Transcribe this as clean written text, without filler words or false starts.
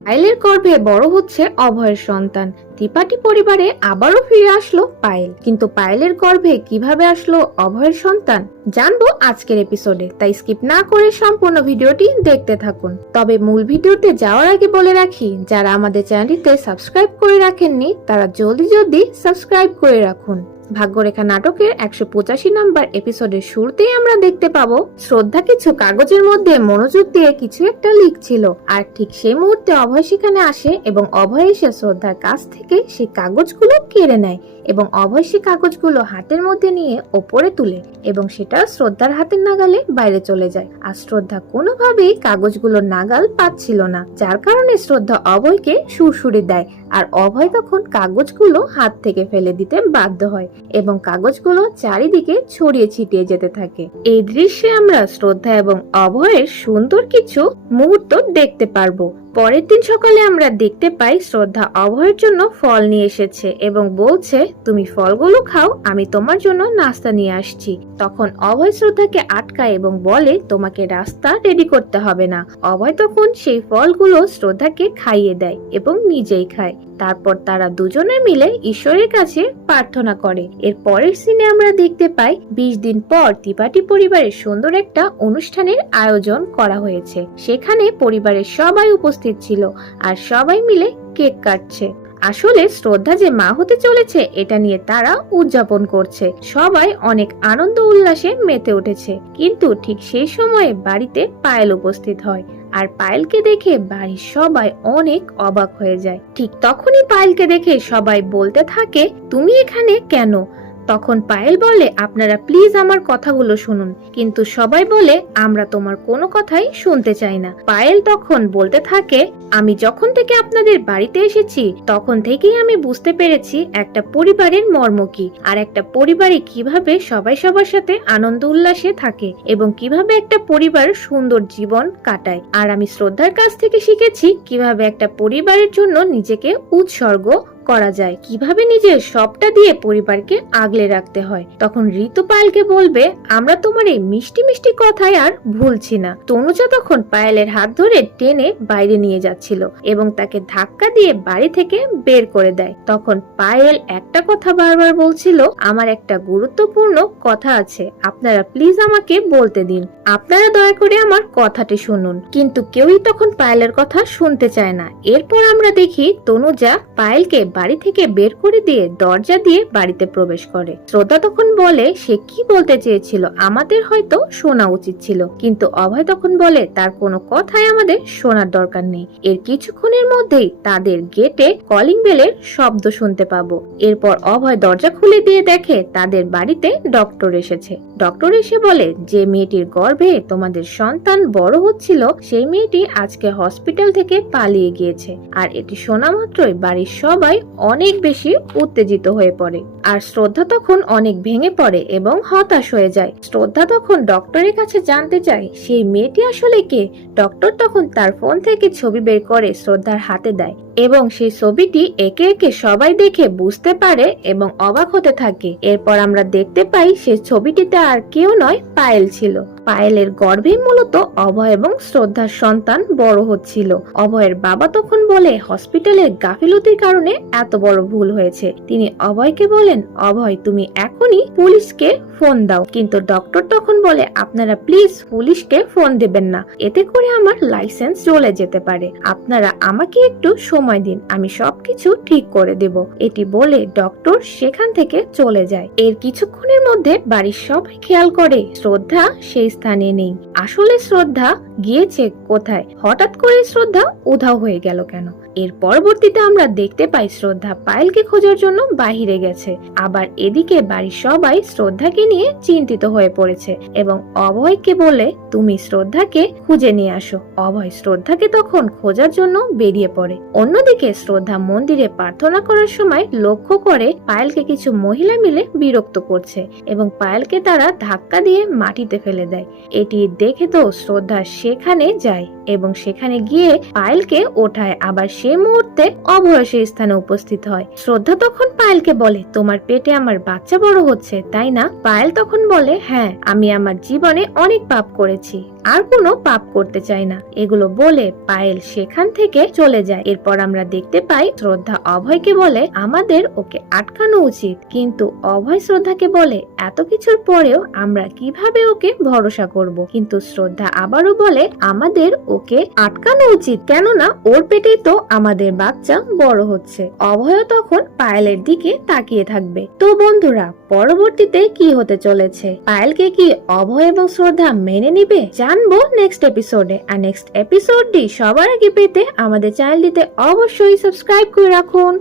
পায়েলের গর্ভে বড় হচ্ছে অভয়ের সন্তান। ত্রিপাঠী পরিবারে আবারও ফিরে আসলো পায়েল, কিন্তু পায়েলের গর্ভে কিভাবে আসলো অভয়ের সন্তান জানবো আজকের এপিসোডে, তাই স্কিপ না করে সম্পূর্ণ ভিডিওটি দেখতে থাকুন। তবে মূল ভিডিওতে যাওয়ার আগে বলে রাখি, যারা আমাদের চ্যানেলটিতে সাবস্ক্রাইব করে রাখেননি তারা জলদি সাবস্ক্রাইব করে রাখুন। ভাগ্যরেখা নাটকের 185 নম্বর এপিসোডের শুরুতেই আমরা দেখতে পাবো শ্রদ্ধা কিছু কাগজের মধ্যে মনোযোগ দিয়ে কিছু একটা লিখছিল, আর ঠিক সেই মুহূর্তে অভয় সেখানে আসে এবং অভয় এসে শ্রদ্ধার কাছ থেকে সেই কাগজগুলো কেড়ে নেয় এবং অভয় সেই কাগজগুলো হাতের মধ্যে নিয়ে ওপরে তুলে এবং সেটা শ্রদ্ধার হাতের নাগালে বাইরে চলে যায়। আর শ্রদ্ধা কোনোভাবেই কাগজগুলো নাগাল পাচ্ছিল না, যার কারণে শ্রদ্ধা অভয়কে সুরসুরি দেয়, আর অভয় তখন কাগজগুলো হাত থেকে ফেলে দিতে বাধ্য হয় এবং কাগজগুলো চারিদিকে ছড়িয়ে ছিটিয়ে যেতে থাকে। এই দৃশ্যে আমরা শ্রদ্ধা এবং অভয়ের সুন্দর কিছু মুহূর্ত দেখতে পারবো। পরের দিন সকালে আমরা দেখতে পাই শ্রদ্ধা অভয়ের জন্য ফল নিয়ে এসেছে এবং বলছে, তুমি ফলগুলো খাও, আমি তোমার জন্য নাস্তা নিয়ে আসছি। তখন অভয় শ্রদ্ধাকে আটকায় এবং বলে, তোমাকে রাস্তা রেডি করতে হবে না। অভয় তখন সেই ফলগুলো শ্রদ্ধাকে খাইয়ে দেয় এবং নিজেই খায়। তারপর তারা দুজনে মিলে ঈশ্বরের কাছে প্রার্থনা করে। এর পরের সিনে আমরা দেখতে পাই 20 দিন পর ত্রিপাঠী পরিবারের সুন্দর একটা অনুষ্ঠানের আয়োজন করা হয়েছে। সেখানে পরিবারের সবাই উপস্থিত ছিল আর সবাই মিলে কেক কাটছে। আসলে শ্রদ্ধা যে মা হতে চলেছে এটা নিয়ে তারা উদযাপন করছে। সবাই অনেক আনন্দ উল্লাসে মেতে উঠেছে, কিন্তু ঠিক সেই সময়ে বাড়িতে পায়েল উপস্থিত হয়। আর পায়েলকে দেখে বাড়ির সবাই অনেক অবাক হয়ে যায়। ঠিক তখনই পায়েলকে দেখে সবাই বলতে থাকে, তুমি এখানে কেন? তখন পায়েল বলে, আপনারা প্লিজ আমার কথাগুলো শুনুন। কিন্তু সবাই বলে, আমরা তোমার কোনো কথাই শুনতে চাই না। পায়েল তখন বলতে থাকে, আমি যখন থেকে আপনাদের বাড়িতে এসেছি তখন থেকেই আমি বুঝতে পেরেছি একটা পরিবারের মর্ম কি, আর একটা পরিবারে কিভাবে সবাই সবার সাথে আনন্দ উল্লাসে থাকে এবং কিভাবে একটা পরিবার সুন্দর জীবন কাটায়। আর আমি শ্রদ্ধার কাছ থেকে শিখেছি কিভাবে একটা পরিবারের জন্য নিজেকে উৎসর্গ করা যায়, কিভাবে নিজের সবটা দিয়ে পরিবারকে আগলে রাখতে হয়। তখন ঋতু পায়েলকে বলবে, আমরা তোমার এই মিষ্টি মিষ্টি কথায় আর ভুলছি না। তনুজা তখন পায়েলের হাত ধরে টেনে বাইরে নিয়ে যাচ্ছিল এবং তাকে ধাক্কা দিয়ে বাড়ি থেকে বের করে দেয়। তখন পায়েল একটা কথা বারবার বলছিল, আমার একটা গুরুত্বপূর্ণ কথা আছে, আপনারা প্লিজ আমাকে বলতে দিন, আপনারা দয়া করে আমার কথাটি শুনুন। কিন্তু কেউই তখন পায়েলের কথা শুনতে চায় না। এরপর আমরা দেখি তনুজা পায়েলকে বাড়ি থেকে বের করে দিয়ে দরজা দিয়ে বাড়িতে প্রবেশ করে। শ্রদ্ধা তখন বলে, সে কি বলতে চেয়েছিল আমাদের হয়তো শোনা উচিত ছিল, কিন্তু অভয় তখন বলে, তার কোনো কথাই আমাদের শোনার দরকার নেই। এর কিছুক্ষণের মধ্যেই তাদের গেটে কলিং বেলের শব্দ শুনতে পাবো। এরপর অভয় দরজা খুলে দিয়ে দেখে তাদের বাড়িতে ডক্টর এসেছে। ডক্টর এসে বলে, যে মেয়েটির গর্ভে তোমাদের সন্তান বড় হচ্ছিল সেই মেয়েটি আজকে হসপিটাল থেকে পালিয়ে গিয়েছে। আর এটি শোনা মাত্রই বাড়ির সবাই অনেক বেশি উত্তেজিত হয়ে পড়ে। আর শ্রদ্ধা তখন অনেক ভেঙে পড়ে এবং হতাশ হয়ে যায়। শ্রদ্ধা তখন ডক্টরের কাছে জানতে চায় সেই মেয়েটি আসলে কে। ডক্টর তখন তার ফোন থেকে ছবি বের করে শ্রদ্ধার হাতে দেয় এবং সেই ছবিটি একে একে সবাই দেখে বুঝতে পারে এবং অবাক হতে থাকে। এরপর আমরা দেখতে পাই সেই ছবিটিতে আর কেউ নয়, পায়েল ছিল। পায়েলের গর্ভে মূলত অভয় এবং শ্রদ্ধার সন্তান বড় হচ্ছিল। অভয়ের বাবা তখন বলে, হসপিটালের গাফিলতির কারণে এত বড় ভুল হয়েছে। তিনি অভয়কে বলেন, অভয় তুমি এখনই পুলিশকে ফোন দাও। কিন্তু ডক্টর তখন বলে, আপনারা প্লিজ পুলিশকে ফোন দেবেন না, এতে করে আমার লাইসেন্স চলে যেতে পারে। আপনারা আমাকে একটু সময় দিন, আমি সবকিছু ঠিক করে দেব। এটি বলে ডক্টর সেখান থেকে চলে যায়। এর কিছুক্ষণের মধ্যে বাড়ির সবাই খেয়াল করে শ্রদ্ধা সেই স্থানে নেই। আসলে শ্রদ্ধা গিয়েছে কোথায়? হঠাৎ করে শ্রদ্ধা উধাও হয়ে গেল কেন? এর পরবর্তীতে আমরা দেখতে পাই শ্রদ্ধা পায়েলকে খোঁজার জন্য বাহিরে গেছে। আবার এদিকে বাড়ির সবাই শ্রদ্ধাকে নিয়ে চিন্তিত হয়ে পড়েছে এবং অভয়কে বলে, তুমি শ্রদ্ধাকে খুঁজে নিয়ে আসো। অভয় শ্রদ্ধাকে তখন খোঁজার জন্য বেরিয়ে পড়ে। অন্যদিকে শ্রদ্ধা মন্দিরে প্রার্থনা করার সময় লক্ষ্য করে পায়েলকে কিছু মহিলা মিলে বিরক্ত করছে এবং পায়েলকে তারা ধাক্কা দিয়ে মাটিতে ফেলে দেয়। এটি দেখে তো শ্রদ্ধা সেখানে যায় এবং সেখানে গিয়ে পায়েলকে ওঠায়। আবার সেই মুহূর্তে অভয় সেই স্থানে উপস্থিত হয়। শ্রদ্ধা তখন পায়েলকে বলে, তোমার পেটে আমার বাচ্চা বড় হচ্ছে তাই না? পায়েল তখন বলে, হ্যাঁ, আমি আমার জীবনে অনেক পাপ করেছি, আর কোনো পাপ করতে চাই না। এগুলো বলে পায়েল সেখান থেকে চলে যায়। এরপর আমরা দেখতে পাই শ্রদ্ধা অভয়কে বলে আমাদের ওকে আটকানো উচিত, কিন্তু অভয় শ্রদ্ধাকে বলে এত কিছুর পরেও আমরা কিভাবে ওকে ভরসা করব। কিন্তু শ্রদ্ধা আবারও বলে আমাদের ওকে আটকানো উচিত, কেননা ওর পেটেই তো আমাদের বাচ্চা বড় হচ্ছে। অভয় তখন পায়েলের দিকে তাকিয়ে থাকবে। তো বন্ধুরা, পরবর্তীতে কি হতে চলেছে? পায়েলকে কি অভয় এবং শ্রদ্ধা মেনে নিবে? জানবো নেক্সট এপিসোডে। আর নেক্সট এপিসোডটি সবার আগে পেতে আমাদের চ্যানেলটিতে অবশ্যই সাবস্ক্রাইব করে রাখুন।